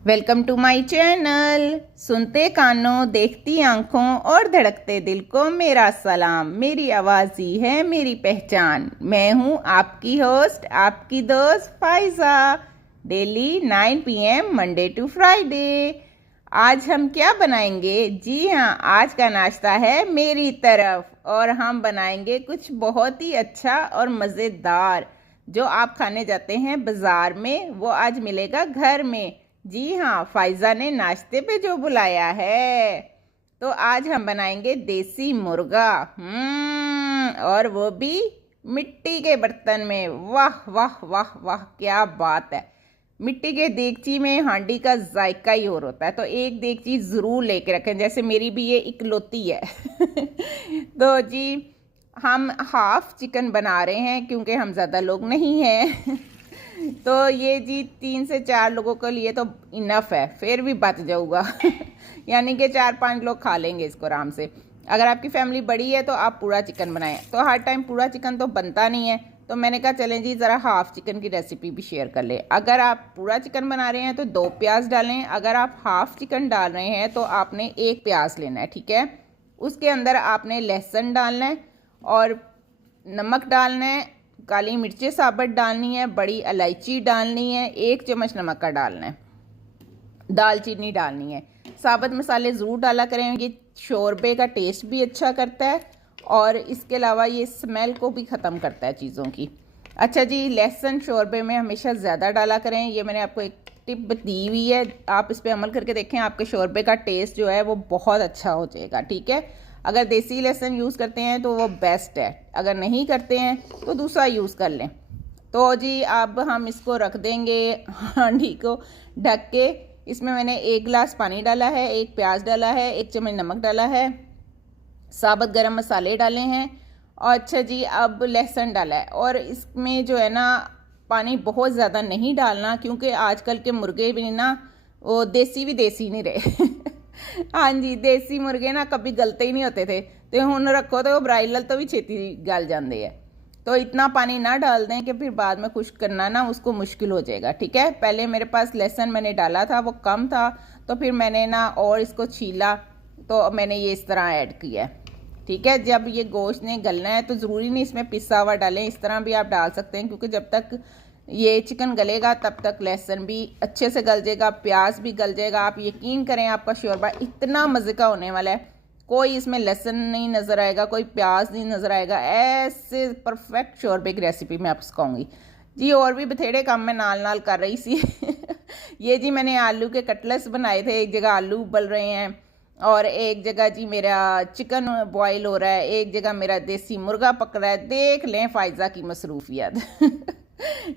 Welcome to my channel. सुनते कानों, देखती आंखों और धड़कते दिल को मेरा सलाम। मेरी आवाज़ ही है मेरी पहचान। मैं हूँ आपकी होस्ट, आपकी दोस्त Faiza. Daily 9 PM Monday to Friday. आज हम क्या बनाएंगे? जी हाँ, आज का नाश्ता है मेरी तरफ और हम बनाएंगे कुछ बहुत ही अच्छा और मज़ेदार। जो आप खाने जाते हैं बाज़ार में, वो आज मिलेगा घर में। जी हाँ, फाइजा ने नाश्ते पे जो बुलाया है। तो आज हम बनाएंगे देसी मुर्गा। और वो भी मिट्टी के बर्तन में। वाह वाह वाह वाह, क्या बात है। मिट्टी के देगची में हांडी का जायका ही और होता है। तो एक देगची ज़रूर लेके रखें, जैसे मेरी भी ये इकलौती है। तो जी, हम हाफ चिकन बना रहे हैं क्योंकि हम ज़्यादा लोग नहीं हैं। तो ये जी 3 से 4 लोगों के लिए तो इनफ है, फिर भी बच जाऊगा। यानी कि 4-5 लोग खा लेंगे इसको आराम से। अगर आपकी फैमिली बड़ी है तो आप पूरा चिकन बनाएं। तो हर टाइम पूरा चिकन तो बनता नहीं है, तो मैंने कहा चलें जी ज़रा हाफ़ चिकन की रेसिपी भी शेयर कर ले। अगर आप पूरा चिकन बना रहे हैं तो 2 प्याज डालें। अगर आप हाफ़ चिकन डाल रहे हैं तो आपने 1 प्याज लेना है, ठीक है। उसके अंदर आपने लहसुन डालना है और नमक डालना है, काली मिर्चें साबुत डालनी है, बड़ी इलायची डालनी है, 1 चम्मच नमक का डालना है, दालचीनी डालनी है। साबुत मसाले ज़रूर डाला करें, ये शोरबे का टेस्ट भी अच्छा करता है और इसके अलावा ये स्मेल को भी ख़त्म करता है चीज़ों की। अच्छा जी, लहसुन शोरबे में हमेशा ज़्यादा डाला करें। ये मैंने आपको एक टिप दी हुई है, आप इस पर अमल करके देखें, आपके शोरबे का टेस्ट जो है वो बहुत अच्छा हो जाएगा, ठीक है। अगर देसी लहसुन यूज़ करते हैं तो वो बेस्ट है, अगर नहीं करते हैं तो दूसरा यूज़ कर लें। तो जी अब हम इसको रख देंगे हांडी को ढक के। इसमें मैंने 1 गिलास पानी डाला है, 1 प्याज डाला है, 1 चम्मच नमक डाला है, साबुत गरम मसाले डाले हैं और अच्छा जी अब लहसुन डाला है। और इसमें जो है ना, पानी बहुत ज़्यादा नहीं डालना क्योंकि आजकल के मुर्गे भी ना वो देसी भी देसी नहीं रहे। हाँ जी, देसी मुर्गे ना कभी गलते ही नहीं होते थे, तो हुन रखो तो ब्राइलर तो भी छेती गल जाते हैं। तो इतना पानी ना डाल दें कि फिर बाद में खुश्क करना ना उसको मुश्किल हो जाएगा, ठीक है। पहले मेरे पास लहसुन मैंने डाला था वो कम था, तो फिर मैंने ना और इसको छीला, तो मैंने ये इस तरह ऐड किया है, ठीक है। जब ये गोश्त ने गलना है तो ज़रूरी नहीं इसमें पिसा हुआ डालें, इस तरह भी आप डाल सकते हैं क्योंकि जब तक ये चिकन गलेगा तब तक लहसुन भी अच्छे से गल जाएगा, प्याज भी गल जाएगा। आप यकीन करें, आपका शोरबा इतना मज़े का होने वाला है। कोई इसमें लहसुन नहीं नज़र आएगा, कोई प्याज नहीं नज़र आएगा। ऐसे परफेक्ट शोरबे की रेसिपी मैं आपको सिखाऊंगी जी। और भी बथेरे काम मैं नाल नाल कर रही सी। ये जी मैंने आलू के कटलेट्स बनाए थे। एक जगह आलू उबल रहे हैं और एक जगह जी मेरा चिकन बॉयल हो रहा है, एक जगह मेरा देसी मुर्गा पक रहा है। देख लें फाइजा की मसरूफियत।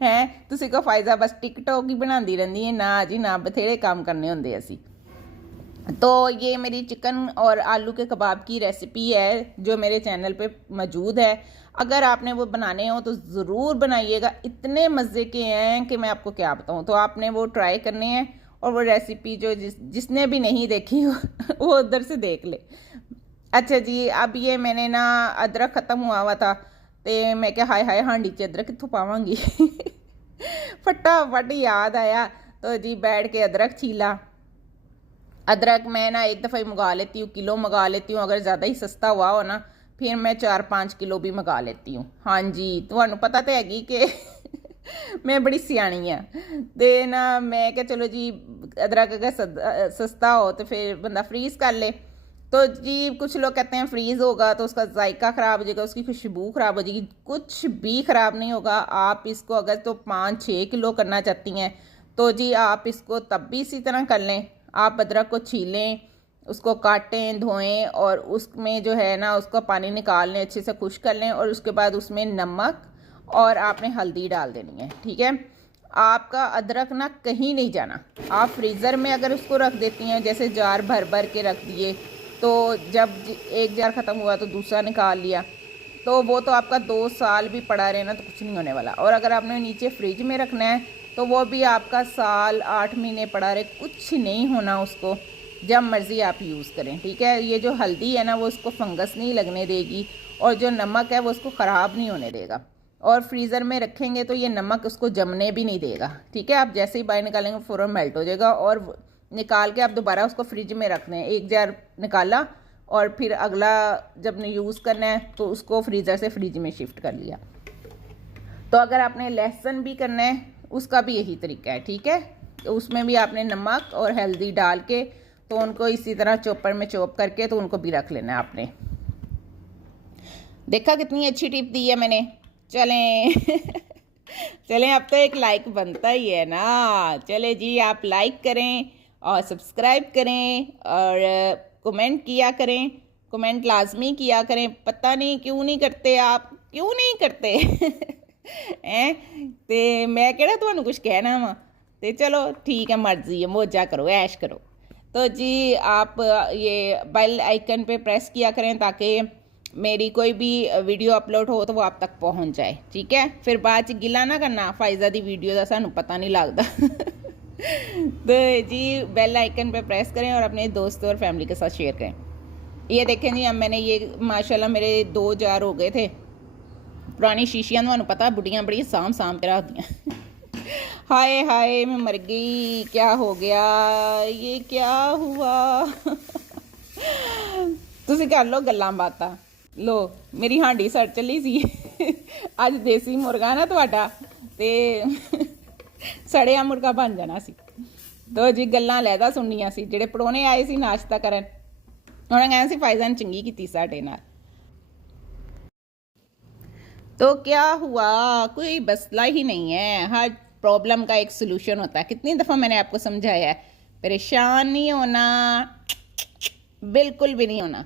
हैं तुसी को फाइजा बस टिकटॉक ही बनाती रहती है ना जी ना, बथेरे काम करने होंगे असी। तो ये मेरी चिकन और आलू के कबाब की रेसिपी है जो मेरे चैनल पे मौजूद है। अगर आपने वो बनाने हो तो ज़रूर बनाइएगा, इतने मज़े के हैं कि मैं आपको क्या बताऊँ। तो आपने वो ट्राई करने हैं और वो रेसिपी जो जिसने भी नहीं देखी वो उधर से देख ले। अच्छा जी, अब ये मैंने ना अदरक ख़त्म हुआ हुआ था, तो मैं क्या हाय हाय हांडी च अदरक कितों पावांगी। फटाफट याद आया तो जी बैठ के अदरक छीला। अदरक मैं ना एक दफ़ा ही मंगा लेती हूँ, किलो मंगा लेती हूँ। अगर ज़्यादा ही सस्ता हुआ हो ना फिर मैं 4-5 किलो भी मंगा लेती हूँ। हाँ जी, तुहानू पता तो हैगी कि मैं बड़ी सियाणी हाँ। तो ना मैं क्या चलो जी, अदरक अगर सस्ता हो तो फिर बंदा फ्रीज़ कर ले। तो जी कुछ लोग कहते हैं फ्रीज़ होगा तो उसका जायका ख़राब हो जाएगा, उसकी खुशबू ख़राब हो जाएगी। कुछ भी ख़राब नहीं होगा। आप इसको अगर तो 5-6 किलो करना चाहती हैं तो जी आप इसको तब भी इसी तरह कर लें। आप अदरक को छीलें, उसको काटें, धोएं और उसमें जो है ना उसका पानी निकाल लें, अच्छे से खुश्क कर लें और उसके बाद उसमें नमक और आपने हल्दी डाल देनी है, ठीक है। आपका अदरक ना कहीं नहीं जाना। आप फ्रीज़र में अगर उसको रख देती हैं, जैसे जार भर भर के रख दिए, तो जब एक जार ख़त्म हुआ तो दूसरा निकाल लिया, तो वो तो आपका 2 साल भी पड़ा रहना तो कुछ नहीं होने वाला। और अगर आपने नीचे फ्रिज में रखना है तो वो भी आपका साल 8 महीने पड़ा रहे, कुछ नहीं होना उसको। जब मर्ज़ी आप यूज़ करें, ठीक है। ये जो हल्दी है ना वो उसको फंगस नहीं लगने देगी और जो नमक है वो उसको ख़राब नहीं होने देगा। और फ्रीज़र में रखेंगे तो ये नमक उसको जमने भी नहीं देगा, ठीक है। आप जैसे ही बाहर निकालेंगे फ़ौरन मेल्ट हो जाएगा, और निकाल के आप दोबारा उसको फ्रिज में रख दें। एक जार निकाला और फिर अगला जब यूज़ करना है तो उसको फ्रीज़र से फ्रिज में शिफ्ट कर लिया। तो अगर आपने लहसुन भी करना है उसका भी यही तरीका है, ठीक है। तो उसमें भी आपने नमक और हल्दी डाल के तो उनको इसी तरह चॉपर में चॉप करके तो उनको भी रख लेना है आपने। देखा कितनी अच्छी टिप दी है मैंने। चलें चलें, अब तो एक लाइक बनता ही है ना। चले जी, आप लाइक करें और सब्सक्राइब करें और कमेंट किया करें, कमेंट लाजमी किया करें। पता नहीं क्यों नहीं करते, आप क्यों नहीं करते हैं। तो मैं कहना तुहानू कुछ कहना वा, तो चलो ठीक है, मर्जी है, मौजा करो, ऐश करो। तो जी आप ये बेल आइकन पे प्रेस किया करें ताकि मेरी कोई भी वीडियो अपलोड हो तो वो आप तक पहुंच जाए, ठीक है। फिर बाद च गिला ना करना फायजा दी वीडियो का सानू पता नहीं लगता तो जी बेल आइकन पे प्रेस करें और अपने दोस्तों और फैमिली के साथ शेयर करें। ये देखें जी, अब मैंने ये माशाल्लाह मेरे 2 जार हो गए थे। पुरानी शीशियाँ तुहानू पता बुढ़ियाँ बड़ी साम के रख दियाँ हाय हाय मैं मर गई, क्या हो गया, ये क्या हुआ तुसी कर लो गल्लां बातां। लो मेरी हांडी सड़ चली सी अज देसी मुर्गा ना तुहाडा ते सड़िया मुर्गा बन जाना सी। तो जी गल्लां लैदा सुननियां सी, जेड़े परौने आए सी नाश्ता करन उन्होंने कहना सी फायजा ने चंगी कीती साडे नाल। तो क्या हुआ, कोई मसला ही नहीं है, हर प्रॉब्लम का एक सोल्यूशन होता है। कितनी दफ़ा मैंने आपको समझाया है, परेशान नहीं होना, बिल्कुल भी नहीं होना।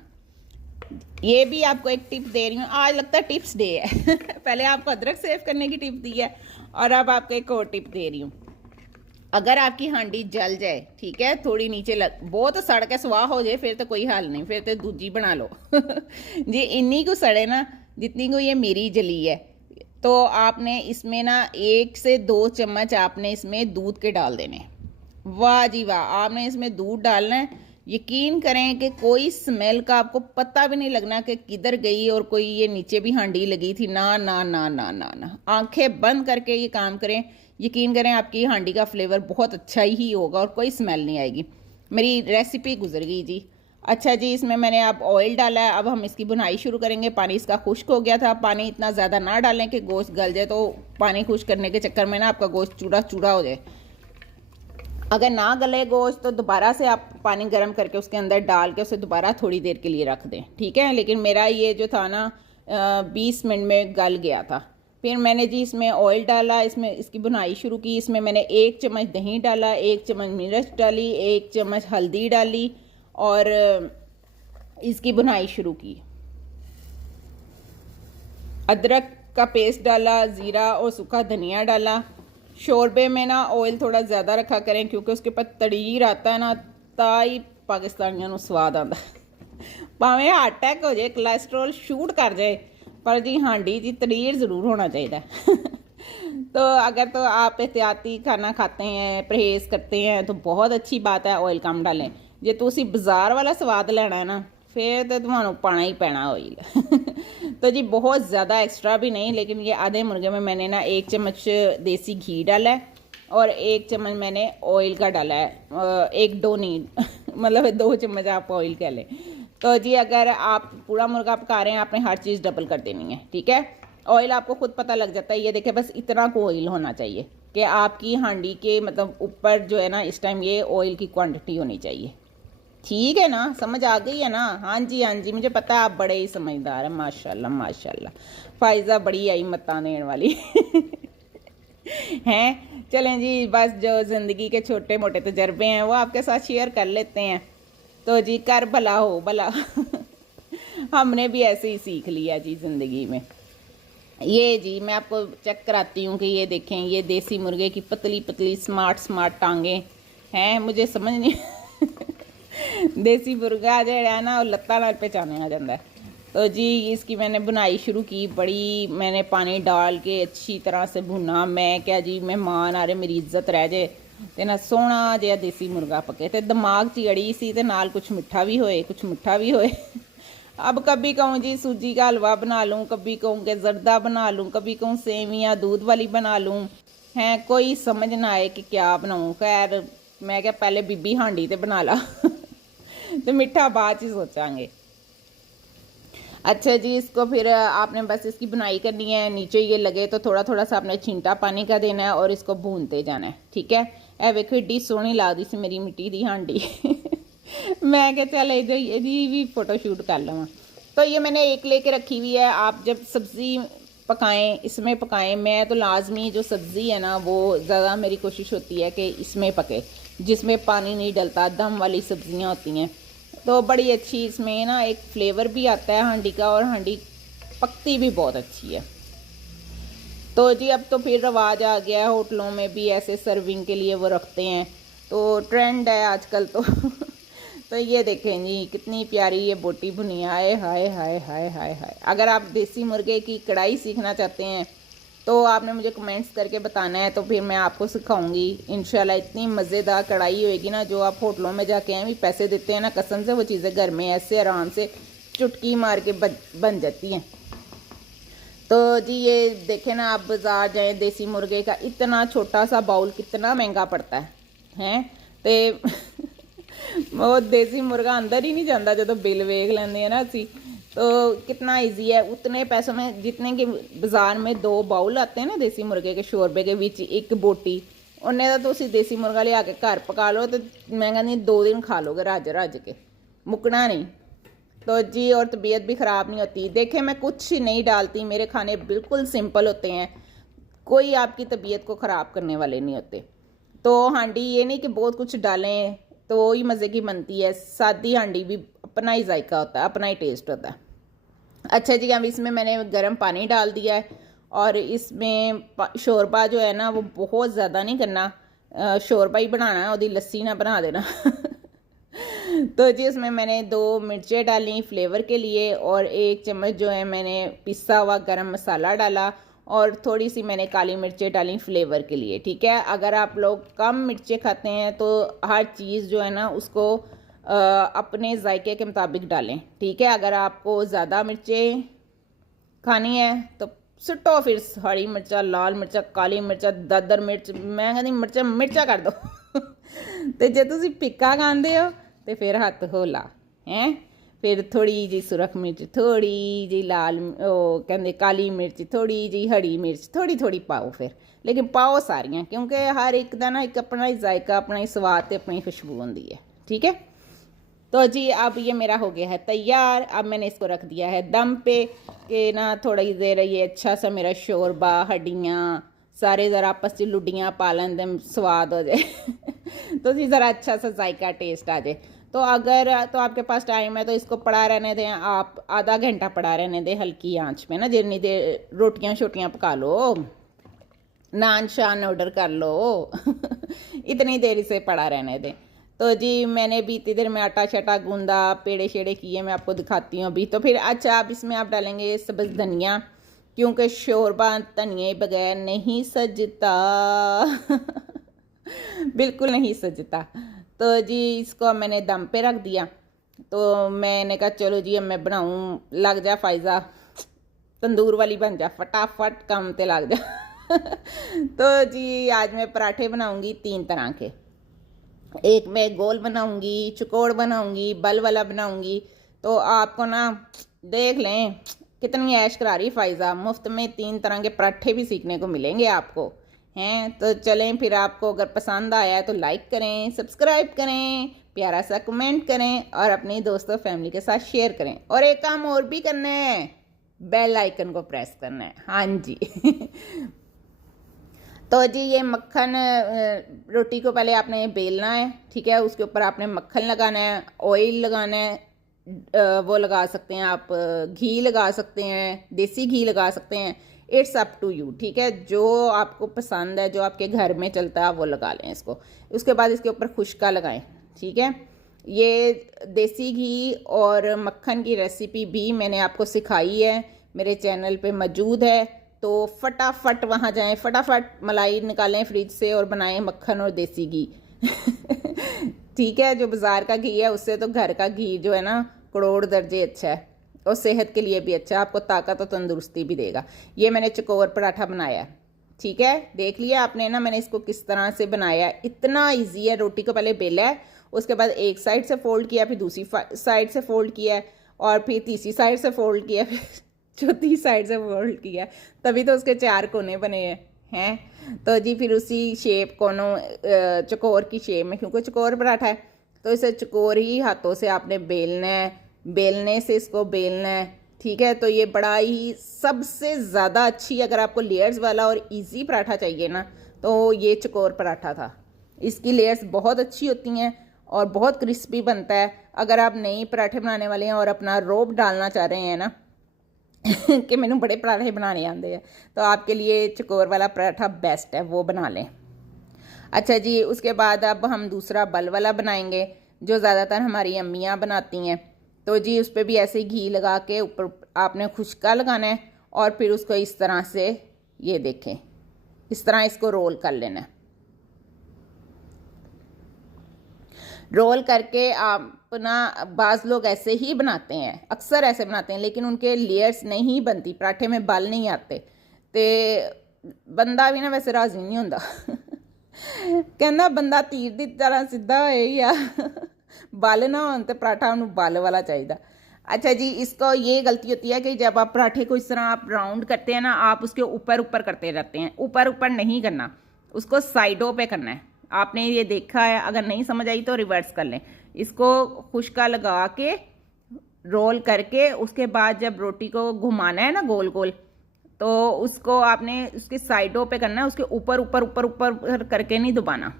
ये भी आपको एक टिप दे रही हूँ, आज लगता है टिप्स डे है पहले आपको अदरक सेव करने की टिप दी है और अब आपको एक और टिप दे रही हूँ। अगर आपकी हांडी जल जाए, ठीक है, थोड़ी नीचे बहुत सड़ के सुहा हो जाए, फिर तो कोई हाल नहीं, फिर तो दूजी बना लो जी इन्नी को सड़े ना जितनी को ये मेरी जली है, तो आपने इसमें ना 1 से 2 चम्मच आपने इसमें दूध के डाल देने। वाह जी वाह, आपने इसमें दूध डालना है। यकीन करें कि कोई स्मेल का आपको पता भी नहीं लगना कि किधर गई और कोई ये नीचे भी हांडी लगी थी। ना ना ना ना ना ना, आंखें बंद करके ये काम करें, यकीन करें आपकी हांडी का फ्लेवर बहुत अच्छा ही होगा और कोई स्मेल नहीं आएगी। मेरी रेसिपी गुजर गई जी। अच्छा जी, इसमें मैंने अब ऑयल डाला है, अब हम इसकी बुनाई शुरू करेंगे। पानी इसका खुश्क हो गया था, पानी इतना ज़्यादा ना डालें कि गोश्त गल जाए, तो पानी खुश्क करने के चक्कर में ना आपका गोश्त चूड़ा चूड़ा हो जाए। अगर ना गले गोश्त तो दोबारा से आप पानी गर्म करके उसके अंदर डाल के उसे दोबारा थोड़ी देर के लिए रख दें, ठीक है। लेकिन मेरा ये जो था ना 20 मिनट में गल गया था। फिर मैंने जी इसमें ऑयल डाला, इसमें इसकी बुनाई शुरू की। इसमें मैंने 1 चम्मच दही डाला, 1 चम्मच मिर्च डाली, 1 चम्मच हल्दी डाली और इसकी बुनाई शुरू की। अदरक का पेस्ट डाला, ज़ीरा और सूखा धनिया डाला। शोरबे में ना ऑयल थोड़ा ज़्यादा रखा करें क्योंकि उसके ऊपर तड़ीर आता है ना, ताई पाकिस्तानियों को स्वाद आता भावें हार्ट अटैक हो जाए, कोलेस्ट्रोल शूट कर जाए, पर जी हांडी जी तड़ीर ज़रूर होना चाहिए तो अगर तो आप एहतियाती खाना खाते हैं, परहेज़ करते हैं तो बहुत अच्छी बात है, ऑयल कम डालें। जे तुसी बाज़ार वाला स्वाद लेना है ना, फिर तो तुम्हारा पाना ही पैना ऑयल तो जी बहुत ज़्यादा एक्स्ट्रा भी नहीं, लेकिन ये आधे मुर्गे में मैंने ना 1 चम्मच देसी घी डाला है और 1 चम्मच मैंने ऑयल का डाला है। 1-2 नहीं मतलब 2 चम्मच आप ऑयल कह लें। तो जी अगर आप पूरा मुर्गा पका रहे हैं, आपने हर चीज़ डबल कर देनी है, ठीक है। ऑयल आपको खुद पता लग जाता है, ये देखें बस इतना को ऑयल होना चाहिए कि आपकी हांडी के मतलब ऊपर जो है ना इस टाइम ये ऑयल की क्वांटिटी होनी चाहिए, ठीक है ना। समझ आ गई है ना? हाँ जी हाँ जी, मुझे पता है आप बड़े ही समझदार हैं, माशाल्लाह माशाल्लाह। फायजा बड़ी आई मत्ता देने वाली हैं। चलें जी, बस जो ज़िंदगी के छोटे मोटे तजर्बे हैं वो आपके साथ शेयर कर लेते हैं। तो जी कर भला हो भला हमने भी ऐसे ही सीख लिया जी ज़िंदगी में। ये जी मैं आपको चेक कराती हूँ कि ये देखें, ये देसी मुर्गे की पतली पतली स्मार्ट टांगें हैं। मुझे समझ नहीं देसी मुर्गा जड़ा है ना वो लत्ता नाल पहचाने आ जाता है। तो जी इसकी मैंने बुनाई शुरू की, बड़ी मैंने पानी डाल के अच्छी तरह से भुना। मैं क्या जी मेहमान आ रहे, मेरी इज्जत रह जाए ते ना सोहना जिहा देसी मुर्गा पके ते दिमाग च अड़ी सी ते नाल कुछ मिठा भी होए कुछ मिठा भी होए अब कभी कहूँ जी सूजी का हलवा बना लूँ, कभी कहूँ कि जर्दा बना लूँ, कभी कहूँ सेवियाँ दूध वाली बना लूँ, हैं कोई समझ ना आए कि क्या बनाऊँ। खैर मैं क्या पहले बीबी हांडी ते बना ला तो मिठा बाद ही सोचांगे। अच्छा जी, इसको फिर आपने बस इसकी बुनाई करनी है। नीचे ये लगे तो थोड़ा थोड़ा सा आपने छींटा पानी का देना है और इसको भूनते जाना है, ठीक है। ए वेखो एड्डी सोहनी लगदी सी मेरी मिट्टी दी हांडी मैं क्या चल यदी भी फोटो शूट कर लवां। तो ये मैंने एक लेके रखी हुई है। आप जब सब्ज़ी पकाएं इसमें पकाएं। मैं तो लाजमी जो सब्ज़ी है ना वो ज़्यादा मेरी कोशिश होती है कि इसमें पके, जिसमें पानी नहीं डलता, दम वाली सब्ज़ियाँ होती हैं तो बड़ी अच्छी इसमें ना एक फ्लेवर भी आता है हांडी का, और हांडी पकती भी बहुत अच्छी है। तो जी अब तो फिर रवाज आ गया है, होटलों में भी ऐसे सर्विंग के लिए वो रखते हैं, तो ट्रेंड है आजकल तो तो ये देखें जी कितनी प्यारी ये बोटी भुनी, आए हाय हाय हाय हाय हाय। अगर आप देसी मुर्गे की कढ़ाई सीखना चाहते हैं तो आपने मुझे कमेंट्स करके बताना है, तो फिर मैं आपको सिखाऊंगी इंशाल्लाह। इतनी मज़ेदार कढ़ाई होएगी ना, जो आप होटलों में जाके हैं भी पैसे देते हैं ना, कसम से वो चीज़ें घर में ऐसे आराम से चुटकी मार के बन जाती हैं। तो जी ये देखें ना, आप बाज़ार जाए देसी मुर्गे का इतना छोटा सा बाउल कितना महंगा पड़ता है तो वो देसी मुर्गा अंदर ही नहीं जाता जो बिल वेख लेंगे है ना असी। तो कितना इजी है, उतने पैसों में जितने के बाजार में 2 बाउल आते हैं ना देसी मुर्गे के शोरबे के बीच एक बोटी, उन्हें तो तुम देसी मुर्गा लिया के घर पका लो तो मैं कहती 2 दिन खा लोगे रज रज के, मुकना नहीं। तो जी और तबीयत भी ख़राब नहीं होती। देखें मैं कुछ नहीं डालती, मेरे खाने बिल्कुल सिंपल होते हैं, कोई आपकी तबीयत को ख़राब करने वाले नहीं होते। तो हांडी ये नहीं कि बहुत कुछ डालें तो ही मज़े की बनती है, सादी हांडी भी अपना ही जायका होता है, अपना ही टेस्ट होता है। अच्छा जी, अब इसमें मैंने गर्म पानी डाल दिया है और इसमें शोरबा जो है ना वो बहुत ज़्यादा नहीं करना, शोरबा ही बनाना है, उसकी लस्सी ना बना देना तो जी उसमें मैंने 2 मिर्चें डाली फ्लेवर के लिए, और 1 चम्मच जो है मैंने पिसा हुआ गरम मसाला डाला, और थोड़ी सी मैंने काली मिर्चें डाली फ्लेवर के लिए, ठीक है। अगर आप लोग कम मिर्चें खाते हैं तो हर चीज़ जो है ना उसको अपने जायके के मुताबिक डालें, ठीक है। अगर आपको ज़्यादा मिर्चें खानी है तो सुटो फिर हरी मिर्चा, लाल मिर्चा, काली मिर्चा, दादर मिर्च, मैं कहती मिर्चा मिर्चा कर दो तो जो तुम फिक्का खाते हो तो फिर हथ होला हैं, फिर थोड़ी जी सुरख मिर्च, थोड़ी जी लाल ओ कहते काली मिर्च, थोड़ी जी हरी मिर्च, थोड़ी थोड़ी पाओ फिर, लेकिन पाओ सारियां, क्योंकि हर एक का ना एक अपना ही जायका, अपना ही स्वाद, अपनी खुशबू होती है, ठीक है। तो जी अब ये मेरा हो गया है तैयार। अब मैंने इसको रख दिया है दम पे कि ना थोड़ी देर ये अच्छा सा मेरा शोरबा, हड्डियाँ सारे ज़रा आपस में लुडियाँ पालन दम स्वाद हो जाए तो जी ज़रा अच्छा सा जायका टेस्ट आ जाए। तो अगर तो आपके पास टाइम है तो इसको पड़ा रहने दें, आप आधा घंटा पड़ा रहने दें हल्की आंच में ना, जितनी देर रोटियां शोटियां पका लो, नान शान ऑर्डर कर लो इतनी देर इसे पड़ा रहने दें। तो जी मैंने भी इतनी देर में आटा शटा गूंदा, पेड़े शेड़े किए, मैं आपको दिखाती हूँ अभी। तो फिर अच्छा आप इसमें आप डालेंगे सब्ज़ धनिया, क्योंकि शोरबा धनिए बगैर नहीं सजता बिल्कुल नहीं सजता। तो जी इसको मैंने दम पे रख दिया। तो मैंने कहा चलो जी अब मैं बनाऊँ, लग जा फायजा, तंदूर वाली बन जा, फटाफट काम पे लग जा तो जी आज मैं पराठे बनाऊंगी 3 तरह के, एक मैं गोल बनाऊंगी, चौकोर बनाऊंगी, बल वाला बनाऊंगी। तो आपको ना देख लें कितनी ऐश करा रही फायजा, मुफ्त में 3 तरह के पराठे भी सीखने को मिलेंगे आपको हैं। तो चलें फिर, आपको अगर पसंद आया है तो लाइक करें, सब्सक्राइब करें, प्यारा सा कमेंट करें और अपने दोस्तों फैमिली के साथ शेयर करें। और एक काम और भी करना है, बेल आइकन को प्रेस करना है, हाँ जी तो जी ये मक्खन, रोटी को पहले आपने बेलना है, ठीक है। उसके ऊपर आपने मक्खन लगाना है, ऑयल लगाना है, वो लगा सकते हैं आप, घी लगा सकते हैं, देसी घी लगा सकते हैं, इट्स अप टू यू, ठीक है। जो आपको पसंद है, जो आपके घर में चलता है वो लगा लें इसको। उसके बाद इसके ऊपर खुशका लगाएं, ठीक है। ये देसी घी और मक्खन की रेसिपी भी मैंने आपको सिखाई है, मेरे चैनल पे मौजूद है। तो फटाफट वहाँ जाएं, फटाफट मलाई निकालें फ्रिज से और बनाएं मक्खन और देसी घी ठीक है। जो बाज़ार का घी है उससे तो घर का घी जो है ना करोड़ दर्जे अच्छा है। और सेहत के लिए भी अच्छा, आपको ताकत और तंदुरुस्ती भी देगा। ये मैंने चकोर पराठा बनाया है, ठीक है। देख लिया आपने ना मैंने इसको किस तरह से बनाया है, इतना ईजी है। रोटी को पहले बेला है, उसके बाद एक साइड से फोल्ड किया, फिर दूसरी साइड से फोल्ड किया है, और फिर तीसरी साइड से फोल्ड किया, फिर चौथी साइड से फोल्ड किया, तभी तो उसके 4 कोने बने हैं। तो जी फिर उसी शेप कोनों चकोर की शेप में, क्योंकि चकोर पराठा है तो इसे चकोर ही हाथों से आपने बेलना है, बेलने से इसको बेलना है, ठीक है। तो ये बड़ा ही सबसे ज़्यादा अच्छी, अगर आपको लेयर्स वाला और इजी पराठा चाहिए ना तो ये चकोर पराठा था। इसकी लेयर्स बहुत अच्छी होती हैं और बहुत क्रिस्पी बनता है। अगर आप नई पराठे बनाने वाले हैं और अपना रोब डालना चाह रहे हैं ना कि मैंने बड़े पराठे बनाने आते हैं, तो आपके लिए चकोर वाला पराठा बेस्ट है, वो बना लें। अच्छा जी, उसके बाद अब हम दूसरा बल वाला बनाएंगे जो ज़्यादातर हमारी अम्मियाँ बनाती हैं। तो जी उस पर भी ऐसे घी लगा के ऊपर आपने खुशका लगाना है और फिर उसको इस तरह से, ये देखें, इस तरह इसको रोल कर लेना है। रोल करके आप ना, बाज़ लोग ऐसे ही बनाते हैं, अक्सर ऐसे बनाते हैं, लेकिन उनके लेयर्स नहीं बनती, पराठे में बल नहीं आते, तो बंदा भी ना वैसे राजी नहीं होता कहना बंदा तीर की तरह सीधा होए या बल ना हो, तो पराठा उन्होंने बल वाला चाहिए। अच्छा जी, इसको ये गलती होती है कि जब आप पराठे को इस तरह आप राउंड करते हैं ना, आप उसके ऊपर ऊपर करते रहते हैं। ऊपर ऊपर नहीं करना, उसको साइडों पे करना है। आपने ये देखा है, अगर नहीं समझ आई तो रिवर्स कर लें। इसको खुशका लगा के रोल करके उसके बाद जब रोटी को घुमाना है ना गोल गोल, तो उसको आपने उसकी साइडों पे करना है, उसके ऊपर ऊपर ऊपर ऊपर करके नहीं दबाना।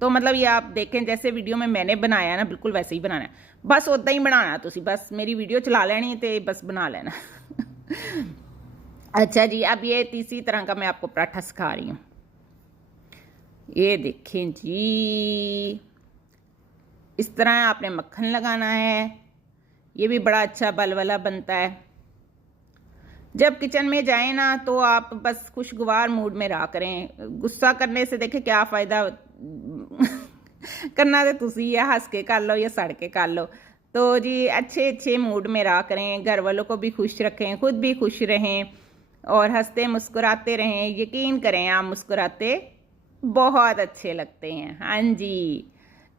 तो मतलब ये आप देखें जैसे वीडियो में मैंने बनाया ना, बिल्कुल वैसे ही बनाना है, बस उदा ही बनाना। तुसी बस मेरी वीडियो चला लेनी तो बस बना लेना अच्छा जी, अब ये तीसरी तरह का मैं आपको पराठा सिखा रही हूँ। ये देखें जी, इस तरह आपने मक्खन लगाना है। ये भी बड़ा अच्छा बल वाला बनता है। जब किचन में जाए ना तो आप बस खुशगवार मूड में रहा करें। गुस्सा करने से देखे क्या फ़ायदा करना तो तुसी या हंस के कर लो या सड़ के कर लो। तो जी अच्छे अच्छे मूड में रहा करें, घर वालों को भी खुश रखें, खुद भी खुश रहें और हंसते मुस्कुराते रहें। यकीन करें आप मुस्कुराते बहुत अच्छे लगते हैं। हाँ जी,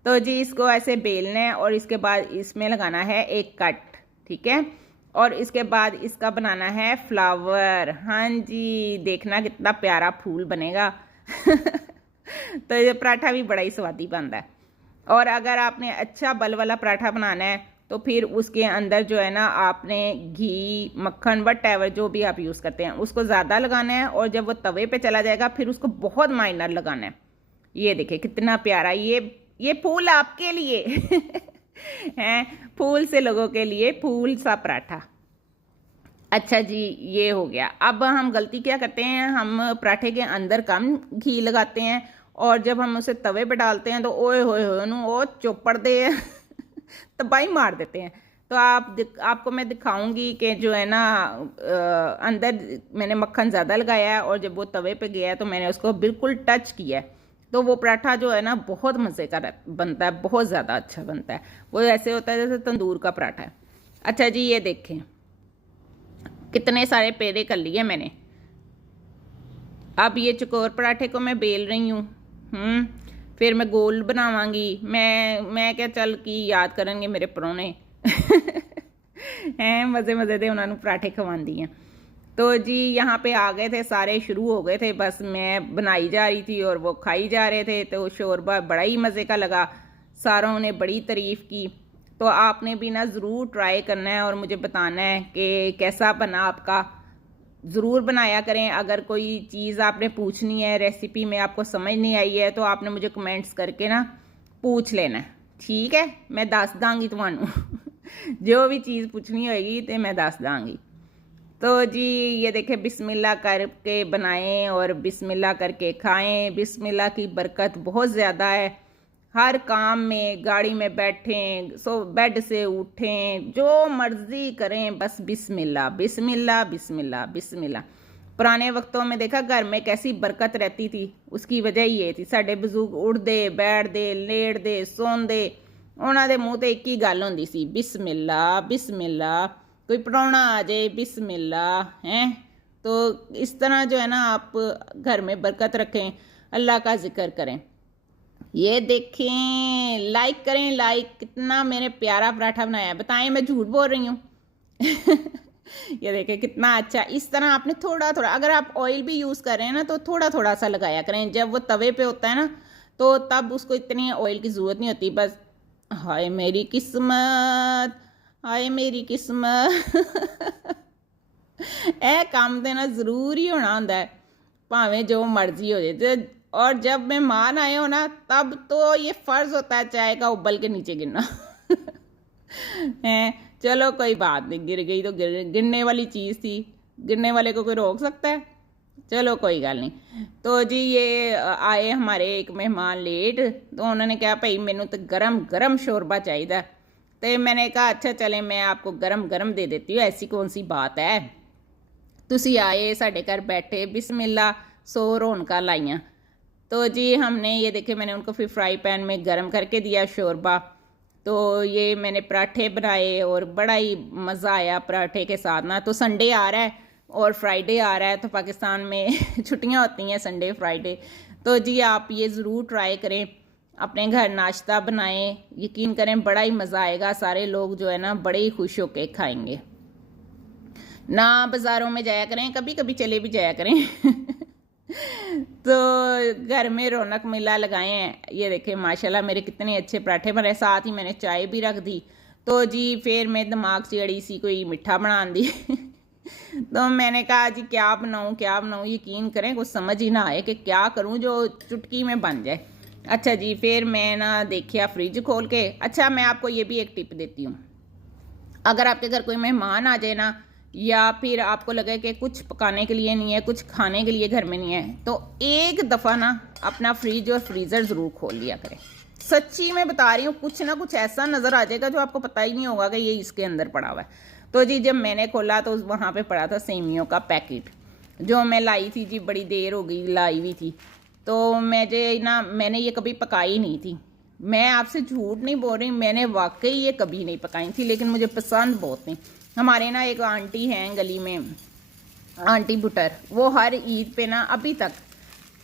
तो जी इसको ऐसे बेलना है और इसके बाद इसमें लगाना है एक कट, ठीक है। और इसके बाद इसका बनाना है फ्लावर। हाँ जी, देखना कितना प्यारा फूल बनेगा तो ये पराठा भी बड़ा ही स्वादी बनता है। और अगर आपने अच्छा बल वाला पराठा बनाना है तो फिर उसके अंदर जो है ना, आपने घी मक्खन वट जो भी आप यूज़ करते हैं उसको ज़्यादा लगाना है, और जब वो तवे पे चला जाएगा फिर उसको बहुत माइनर लगाना है। ये देखिए कितना प्यारा, ये फूल आपके लिए हैं, फूल से लोगों के लिए फूल सा पराठा। अच्छा जी, ये हो गया। अब हम गलती क्या करते हैं, हम पराठे के अंदर कम घी लगाते हैं और जब हम उसे तवे पे डालते हैं तो ओए होए होए ओ चौपड़ दे तबाही मार देते हैं। तो आपको मैं दिखाऊंगी कि जो है ना, अंदर मैंने मक्खन ज़्यादा लगाया है और जब वो तवे पे गया है तो मैंने उसको बिल्कुल टच किया है, तो वो पराठा जो है ना बहुत मज़े का बनता है, बहुत ज़्यादा अच्छा बनता है। वो ऐसे होता है जैसे तंदूर का पराठा है। अच्छा जी, ये देखें कितने सारे पेड़े कर लिए मैंने। अब ये चकोर पराठे को मैं बेल रही हूँ, फिर मैं गोल बनावांगी। मैं क्या चल की याद करेंगे मेरे परौने हैं, मज़े मज़े दे उन्होंने पराठे खवांदी हैं। तो जी यहाँ पे आ गए थे सारे, शुरू हो गए थे, बस मैं बनाई जा रही थी और वो खाई जा रहे थे। तो शोरबा बड़ा ही मज़े का लगा, सारों ने बड़ी तारीफ़ की। तो आपने भी ना ज़रूर ट्राई करना है और मुझे बताना है कि कैसा बना आपका। ज़रूर बनाया करें। अगर कोई चीज़ आपने पूछनी है, रेसिपी में आपको समझ नहीं आई है, तो आपने मुझे कमेंट्स करके ना पूछ लेना, ठीक है। मैं दस दांगी तुहानू जो भी चीज़ पूछनी होएगी तो मैं दस दांगी। तो जी ये देखें, बिस्मिल्लाह करके बनाएं और बिस्मिल्लाह करके खाएं। बिस्मिल्लाह की बरकत बहुत ज़्यादा है। हर काम में, गाड़ी में बैठें, बेड से उठें, जो मर्जी करें, बस बिस्मिल्लाह बिस्मिल्लाह बिस्मिल्लाह बिस्मिल्लाह। पुराने वक्तों में देखा घर में कैसी बरकत रहती थी, उसकी वजह ये थी। साडे बजुर्ग उठते बैठते लेटते सौंदे, उन्होंने मुँह ते एक ही गल होंदी सी, बिस्मिल्लाह बिस्मिल्लाह। कोई प्राहुना आ जाए, बिस्मिल्लाह हैं। तो इस तरह जो है ना आप घर में बरकत रखें, अल्लाह का जिक्र करें। ये देखें, लाइक करें, लाइक। कितना मैंने प्यारा पराठा बनाया है, बताएं मैं झूठ बोल रही हूँ? ये देखें कितना अच्छा। इस तरह आपने थोड़ा थोड़ा, अगर आप ऑयल भी यूज़ कर रहे हैं ना तो थोड़ा थोड़ा सा लगाया करें। जब वो तवे पे होता है ना तो तब उसको इतनी ऑयल की ज़रूरत नहीं होती। बस हाय मेरी किस्मत, हाय मेरी किस्मत। ਇਹ ਕੰਮ ਤੇ ना ज़रूर ही होना होता है, भावें जो मर्जी हो जाए। और जब मेहमान आए हो ना तब तो ये फ़र्ज़ होता है चाय का उबल के नीचे गिरना। है चलो कोई बात नहीं, गिर गई तो गिरने वाली चीज़ थी, गिरने वाले को कोई रोक सकता है? चलो कोई गल नहीं। तो जी ये आए हमारे एक मेहमान लेट, तो उन्होंने कहा भाई मैनू तो गरम गरम शोरबा चाहिए। तो मैंने कहा अच्छा चले मैं आपको गरम गरम दे देती हूँ, ऐसी कौन सी बात है। तुसी आए साढ़े घर बैठे, बिस्मिल्लाह, सो रौनका लाइया। तो जी हमने ये देखे, मैंने उनको फिर फ्राई पैन में गरम करके दिया शोरबा। तो ये मैंने पराठे बनाए और बड़ा ही मज़ा आया पराठे के साथ ना। तो संडे आ रहा है और फ्राइडे आ रहा है, तो पाकिस्तान में छुट्टियां होती हैं संडे फ्राइडे। तो जी आप ये ज़रूर ट्राई करें, अपने घर नाश्ता बनाएं, यकीन करें बड़ा ही मज़ा आएगा। सारे लोग जो है ना बड़े ही खुश होके खाएंगे। ना बाज़ारों में जाया करें, कभी कभी चले भी जाया करें। तो घर में रौनक मेला लगाए हैं। ये देखें माशाल्लाह मेरे कितने अच्छे पराठे बने, साथ ही मैंने चाय भी रख दी। तो जी फिर मैं दिमाग से अड़ी सी कोई मिठा बना दी। तो मैंने कहा जी क्या बनाऊँ क्या बनाऊँ, यकीन करें कुछ समझ ही ना आए कि क्या करूँ जो चुटकी में बन जाए। अच्छा जी फिर मैं ना देखिए फ्रिज खोल के। अच्छा मैं आपको ये भी एक टिप देती हूँ, अगर आपके घर कोई मेहमान आ जाए ना, या फिर आपको लगे कि कुछ पकाने के लिए नहीं है, कुछ खाने के लिए घर में नहीं है, तो एक दफ़ा ना अपना फ्रिज और फ्रीज़र ज़रूर खोल लिया करें। सच्ची मैं बता रही हूँ, कुछ ना कुछ ऐसा नज़र आ जाएगा जो आपको पता ही नहीं होगा कि ये इसके अंदर पड़ा हुआ है। तो जी जब मैंने खोला तो वहाँ पे पड़ा था सेवियों का पैकेट, जो मैं लाई थी जी, बड़ी देर हो गई लाई हुई थी। तो मैंने ये कभी पकाई नहीं थी। मैं आपसे झूठ नहीं बोल रही, मैंने वाकई ये कभी नहीं पकाई थी, लेकिन मुझे पसंद बहुत थी। हमारे ना एक आंटी हैं गली में, आंटी बुटर, वो हर ईद पे ना अभी तक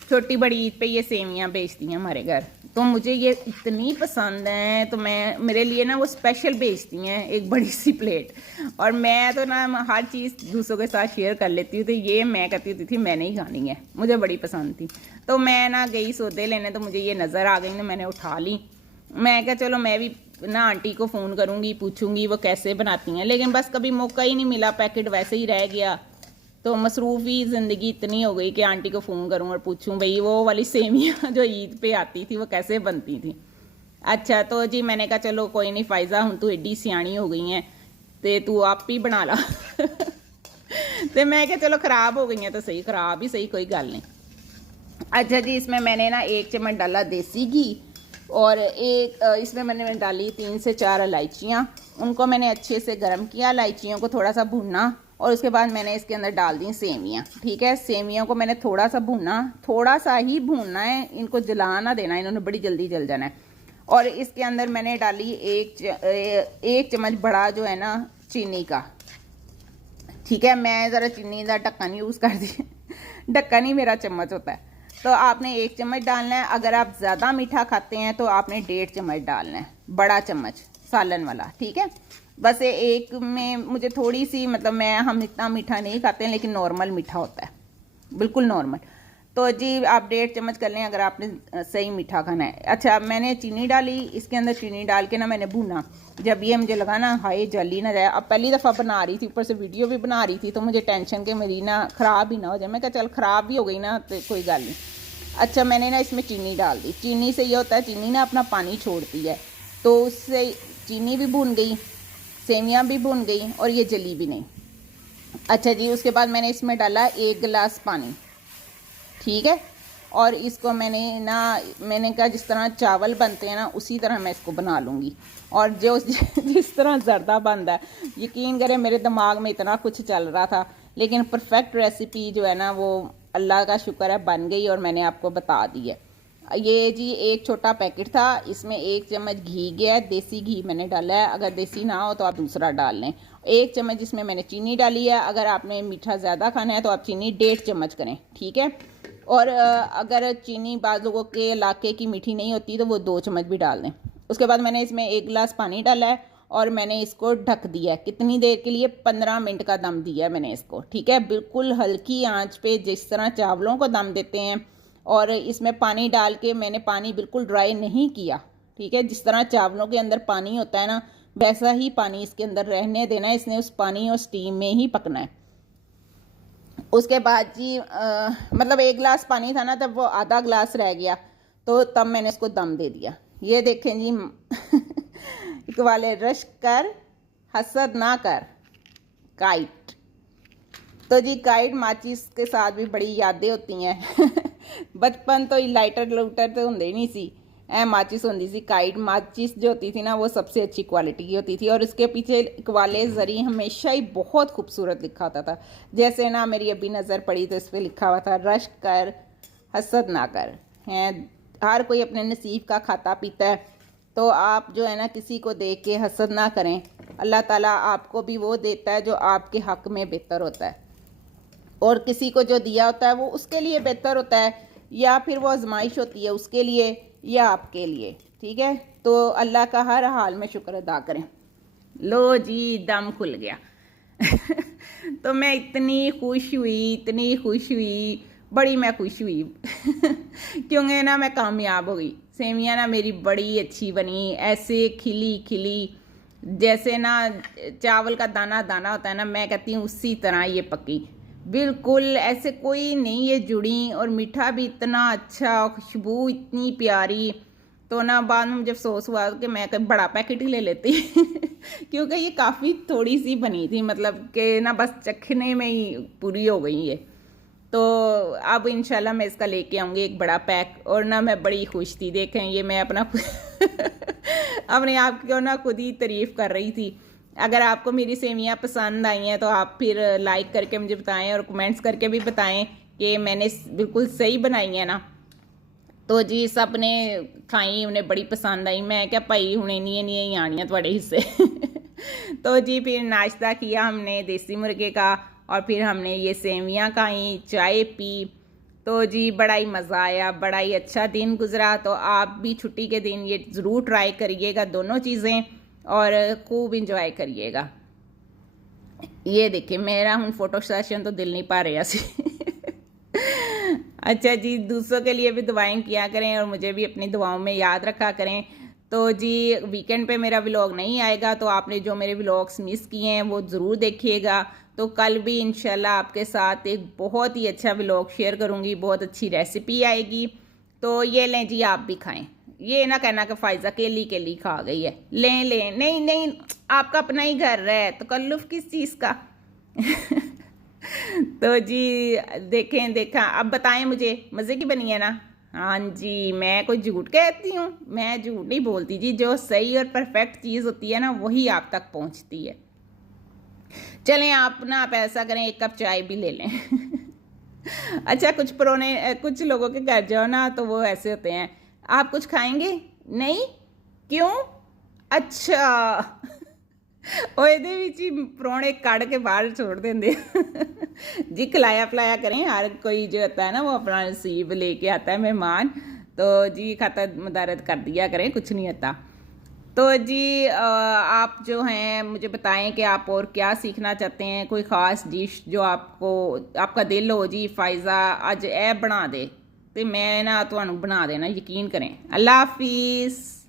छोटी बड़ी ईद पे ये सेवियां बेचती हैं हमारे घर। तो मुझे ये इतनी पसंद हैं, तो मैं मेरे लिए ना वो स्पेशल बेचती हैं एक बड़ी सी प्लेट। और मैं तो ना हर चीज़ दूसरों के साथ शेयर कर लेती हूँ, तो ये मैं कहती होती थी मैंने ही खानी है, मुझे बड़ी पसंद थी। तो मैं ना गई सौदे लेने, तो मुझे ये नज़र आ गई ना, मैंने उठा ली। मैं क्या चलो मैं भी ना आंटी को फ़ोन करूँगी, पूछूंगी वो कैसे बनाती हैं, लेकिन बस कभी मौका ही नहीं मिला, पैकेट वैसे ही रह गया। तो मसरूफ़ी ज़िंदगी इतनी हो गई कि आंटी को फ़ोन करूँ और पूछूं भाई वो वाली सेवियाँ जो ईद पे आती थी वो कैसे बनती थी। अच्छा तो जी मैंने कहा चलो कोई नहीं फ़ायज़ा, हूँ तू एडी सियानी हो गई हैं तो तू आप ही बना ला। तो मैं क्या चलो ख़राब हो गई हैं तो सही, ख़राब ही सही, कोई गल नहीं। अच्छा जी इसमें मैंने ना 1 चम्मच डाला देसी घी, और इसमें मैंने डाली 3 से 4 इलायचियाँ। उनको मैंने अच्छे से गर्म किया, इलायचियों को थोड़ा सा भुना, और उसके बाद मैंने इसके अंदर डाल दी सेवियाँ। ठीक है, सेवियों को मैंने थोड़ा सा भुना, थोड़ा सा ही भूनना है, इनको जला ना देना, इन्होंने बड़ी जल्दी जल जाना है। और इसके अंदर मैंने डाली 1 चम्मच बड़ा जो है ना चीनी का। ठीक है, मैं ज़रा चीनी का ढक्कन यूज़ कर दी। ढक्कन ही मेरा चम्मच होता है। तो आपने 1 चम्मच डालना है। अगर आप ज़्यादा मीठा खाते हैं तो आपने 1.5 चम्मच डालना है, बड़ा चम्मच सालन वाला। ठीक है, बस एक में मुझे थोड़ी सी मतलब हम इतना मीठा नहीं खाते हैं, लेकिन नॉर्मल मीठा होता है, बिल्कुल नॉर्मल। तो जी आप 1.5 चम्मच कर लें अगर आपने सही मीठा खाना है। अच्छा मैंने चीनी डाली, इसके अंदर चीनी डाल के ना मैंने भूना। जब ये मुझे लगा ना हाय जली ना जाए, अब पहली दफ़ा बना रही थी, ऊपर से वीडियो भी बना रही थी, तो मुझे टेंशन कि मेरी ना ख़राब ही ना हो जाए। मैं कहा चल ख़राब भी हो गई ना तो कोई गल नहीं। अच्छा मैंने ना इसमें चीनी डाल दी। चीनी से ये होता है, चीनी ना अपना पानी छोड़ती है, तो उससे चीनी भी भून गई, सेवियाँ भी भून गई, और ये जली भी नहीं। अच्छा जी उसके बाद मैंने इसमें डाला 1 गिलास पानी। ठीक है, और इसको मैंने कहा जिस तरह चावल बनते हैं ना उसी तरह मैं इसको बना लूँगी। और जो जिस तरह ज़र्दा बनता है, यकीन करें मेरे दिमाग में इतना कुछ चल रहा था, लेकिन परफेक्ट रेसिपी जो है ना वो अल्लाह का शुक्र है बन गई, और मैंने आपको बता दी है। ये जी एक छोटा पैकेट था, इसमें 1 चम्मच घी गया है, देसी घी मैंने डाला है, अगर देसी ना हो तो आप दूसरा डाल लें। 1 चम्मच इसमें मैंने चीनी डाली है, अगर आपने मीठा ज़्यादा खाना है तो आप चीनी 1.5 चम्मच करें, ठीक है। और अगर चीनी बाज़ लोगों के इलाके की मीठी नहीं होती तो वो 2 चम्मच भी डाल दें। उसके बाद मैंने इसमें 1 गिलास पानी डाला है और मैंने इसको ढक दिया है। कितनी देर के लिए? 15 मिनट का दम दिया है मैंने इसको, ठीक है। बिल्कुल हल्की आंच पे, जिस तरह चावलों को दम देते हैं। और इसमें पानी डाल के मैंने पानी बिल्कुल ड्राई नहीं किया, ठीक है। जिस तरह चावलों के अंदर पानी होता है ना, वैसा ही पानी इसके अंदर रहने देना है। इसने उस पानी और स्टीम में ही पकना है। उसके बाद जी मतलब 1 गिलास पानी था ना, तब वो आधा गिलास रह गया, तो तब मैंने इसको दम दे दिया। ये देखें जी वाले रश्क कर हसद ना कर, काइट। तो जी काइट माचिस के साथ भी बड़ी यादें होती हैं बचपन तो लाइटर लूटर तो होंगे ही नहीं सी, माचिस होती सी। काइट माचिस जो होती थी ना, वो सबसे अच्छी क्वालिटी की होती थी। और उसके पीछे वाले जरी हमेशा ही बहुत खूबसूरत लिखा होता था। जैसे ना मेरी अभी नज़र पड़ी तो इस पर लिखा हुआ था रश्क कर हसद ना कर। हैं, हर कोई अपने नसीब का खाता पीता है, तो आप जो है ना किसी को देख के हसद ना करें। अल्लाह ताला आपको भी वो देता है जो आपके हक में बेहतर होता है, और किसी को जो दिया होता है वो उसके लिए बेहतर होता है, या फिर वो आजमाइश होती है उसके लिए या आपके लिए, ठीक है। तो अल्लाह का हर हाल में शुक्र अदा करें। लो जी दम खुल गया तो मैं इतनी खुश हुई, बड़ी मैं खुश हुई क्योंकि ना मैं कामयाब हो गई। सेवियाँ ना मेरी बड़ी अच्छी बनी, ऐसे खिली जैसे ना चावल का दाना दाना होता है ना, मैं कहती हूँ उसी तरह ये पकी, बिल्कुल ऐसे कोई नहीं ये जुड़ी। और मीठा भी इतना अच्छा, खुशबू इतनी प्यारी। तो ना बाद में मुझे अफसोस हुआ कि मैं बड़ा पैकेट ही ले लेती क्योंकि ये काफ़ी थोड़ी सी बनी थी, मतलब कि ना बस चखने में ही पूरी हो गई ये। तो अब इंशाल्लाह मैं इसका लेके आऊँगी एक बड़ा पैक। और ना मैं बड़ी खुश थी। देखें ये मैं अपना अपने आप को ना खुद ही तारीफ़ कर रही थी। अगर आपको मेरी सेवियाँ पसंद आई हैं तो आप फिर लाइक करके मुझे बताएं और कमेंट्स करके भी बताएं कि मैंने बिल्कुल सही बनाई है ना। तो जी सब ने खाई, उन्हें बड़ी पसंद आई। मैं क्या भाई हूँ नहीं आनी थोड़े हिस्से तो जी फिर नाश्ता किया हमने देसी मुर्गे का, और फिर हमने ये सेवियाँ खाई, चाय पी। तो जी बड़ा ही मज़ा आया, बड़ा ही अच्छा दिन गुजरा। तो आप भी छुट्टी के दिन ये ज़रूर ट्राई करिएगा दोनों चीज़ें, और खूब इंजॉय करिएगा। ये देखिए मेरा हूँ फोटो सेशन तो दिल नहीं पा रहा सी अच्छा जी, दूसरों के लिए भी दुआएं किया करें और मुझे भी अपनी दुआओं में याद रखा करें। तो जी वीकेंड पे मेरा व्लॉग नहीं आएगा, तो आपने जो मेरे व्लॉग्स मिस किए हैं वो ज़रूर देखिएगा। तो कल भी इंशाल्लाह आपके साथ एक बहुत ही अच्छा व्लॉग शेयर करूँगी, बहुत अच्छी रेसिपी आएगी। तो ये लें जी, आप भी खाएं। ये ना कहना कि फ़ायज़ा केली खा गई है। लें नहीं आपका अपना ही घर है, तो कल्लुफ़ किस चीज़ का तो जी देखा, अब बताएं मुझे मज़े की बनी है ना। हाँ जी, मैं कोई झूठ कहती हूँ? मैं झूठ नहीं बोलती जी। जो सही और परफेक्ट चीज़ होती है ना, वही आप तक पहुँचती है। चलें आप ऐसा करें, 1 कप चाय भी ले लें अच्छा, कुछ लोगों के घर जाओ ना तो वो ऐसे होते हैं, आप कुछ खाएंगे? नहीं, क्यों? अच्छा ਉਹ ਇਹਦੇ ਵਿੱਚ ਹੀ परौने कड़ के बाहर छोड़ देंगे जी। खिलाया पिलाया करें, हर कोई जो होता है ना वो अपना नसीब लेके आता है मेहमान। तो जी खाता मदारत कर दिया करें, कुछ नहीं होता। तो जी आप जो हैं मुझे बताएं कि आप और क्या सीखना चाहते हैं, कोई ख़ास डिश जो आपका दिल हो जी फ़ायज़ा अज ए बना दे, तो मैं ना तुहानू बना देना, यकीन करें। अल्लाह हाफिज़।